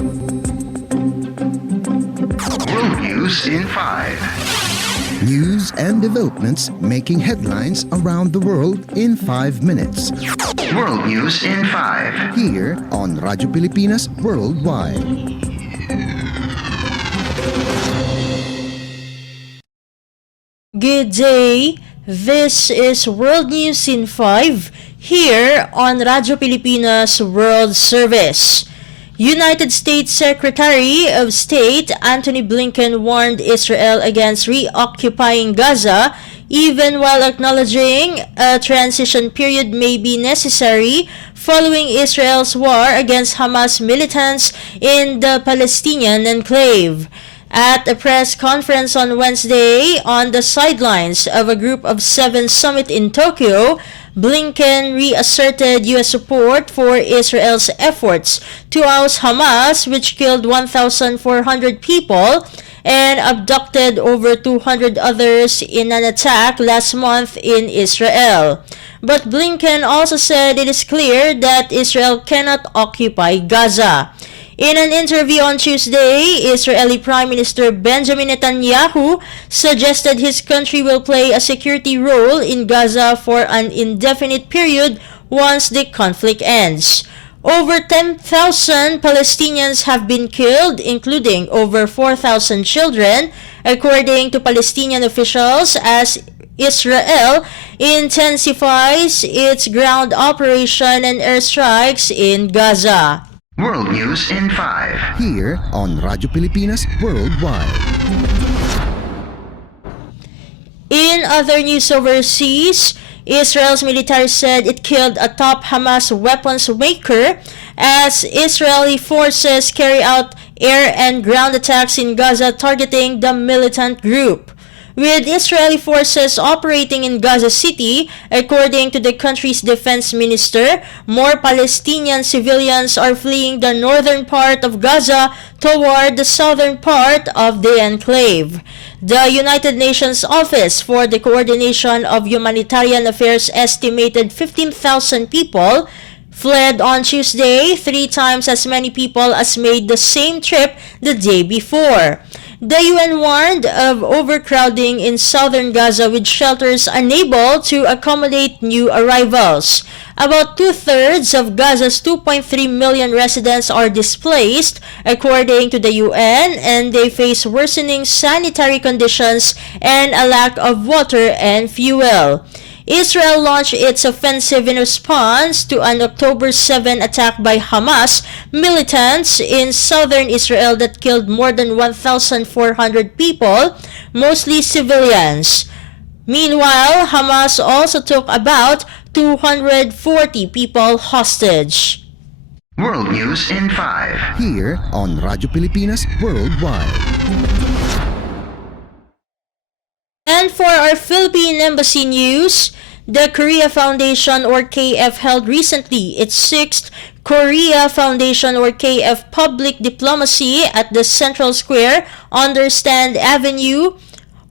World News in 5. News and developments making headlines around the world in 5 minutes. World News in 5. Here on Radyo Pilipinas Worldwide. Good day. This is World News in 5 here on Radyo Pilipinas World Service. United States Secretary of State Antony Blinken warned Israel against reoccupying Gaza, even while acknowledging a transition period may be necessary following Israel's war against Hamas militants in the Palestinian enclave. At a press conference on Wednesday on the sidelines of a Group of 7 summit in Tokyo, Blinken reasserted U.S. support for Israel's efforts to oust Hamas, which killed 1,400 people and abducted over 200 others in an attack last month in Israel. But Blinken also said it is clear that Israel cannot occupy Gaza. In an interview on Tuesday, Israeli Prime Minister Benjamin Netanyahu suggested his country will play a security role in Gaza for an indefinite period once the conflict ends. Over 10,000 Palestinians have been killed, including over 4,000 children, according to Palestinian officials, as Israel intensifies its ground operation and airstrikes in Gaza. World News in 5. Here on Radyo Pilipinas Worldwide. In other news overseas, Israel's military said it killed a top Hamas weapons maker as Israeli forces carry out air and ground attacks in Gaza targeting the militant group. With Israeli forces operating in Gaza City, according to the country's defense minister, more Palestinian civilians are fleeing the northern part of Gaza toward the southern part of the enclave. The United Nations Office for the Coordination of Humanitarian Affairs estimated 15,000 people fled on Tuesday, 3 times as many people as made the same trip the day before. The UN warned of overcrowding in southern Gaza with shelters unable to accommodate new arrivals. About 2/3 of Gaza's 2.3 million residents are displaced, according to the UN, and they face worsening sanitary conditions and a lack of water and fuel. Israel launched its offensive in response to an October 7 attack by Hamas militants in southern Israel that killed more than 1,400 people, mostly civilians. Meanwhile, Hamas also took about 240 people hostage. World News in 5. Here on Radyo Pilipinas Worldwide. And for our Philippine Embassy news, the Korea Foundation or KF held recently its 6th Korea Foundation or KF Public Diplomacy at the Central Square, Understand Avenue,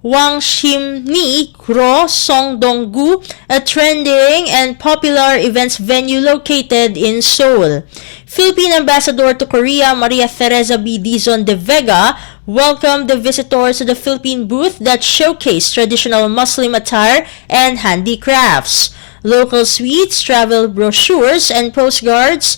Wangshimni, Gro, Songdong-gu, a trending and popular events venue located in Seoul. Philippine Ambassador to Korea Maria Teresa B. Dizon de Vega welcomed the visitors to the Philippine booth that showcased traditional Muslim attire and handicrafts. Local sweets, travel brochures, and postcards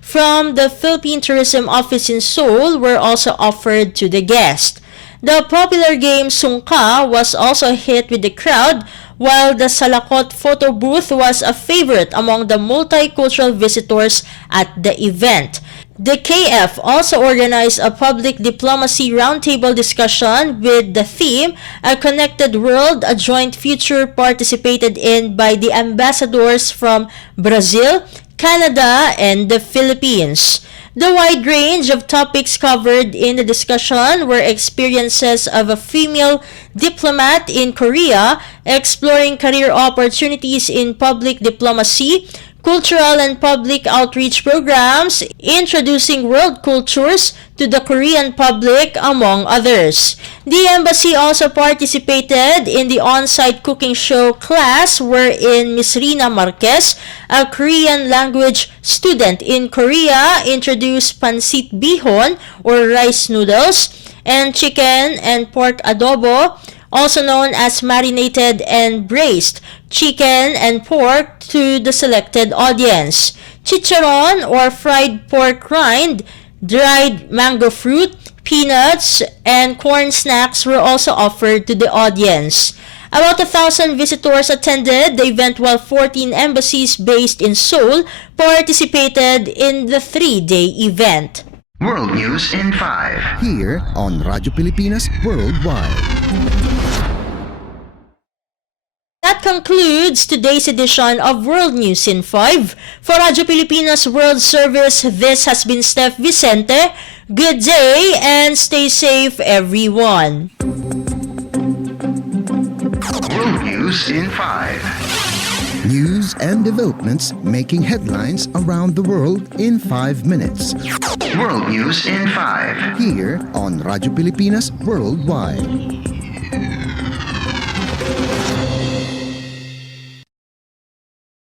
from the Philippine Tourism Office in Seoul were also offered to the guests. The popular game Sungka was also a hit with the crowd, while the Salakot photo booth was a favorite among the multicultural visitors at the event. The KF also organized a public diplomacy roundtable discussion with the theme A Connected World, a joint future participated in by the ambassadors from Brazil, Canada, and the Philippines. The wide range of topics covered in the discussion were experiences of a female diplomat in Korea, exploring career opportunities in public diplomacy, cultural and public outreach programs introducing world cultures to the Korean public, among others. The embassy also participated in the on-site cooking show class wherein Ms. Rina Marquez, a Korean language student in Korea, introduced pancit bihon or rice noodles and chicken and pork adobo, also known as marinated and braised chicken and pork, to the selected audience. Chicharon or fried pork rind, dried mango fruit, peanuts, and corn snacks were also offered to the audience. About 1,000 visitors attended the event while 14 embassies based in Seoul participated in the 3-day event. World News in 5. Here on Radyo Pilipinas Worldwide. That concludes today's edition of World News in 5. For Radyo Pilipinas World Service, this has been Steph Vicente. Good day and stay safe, everyone. World News in 5. News and developments making headlines around the world in 5 minutes. World News in 5. Here on Radyo Pilipinas Worldwide.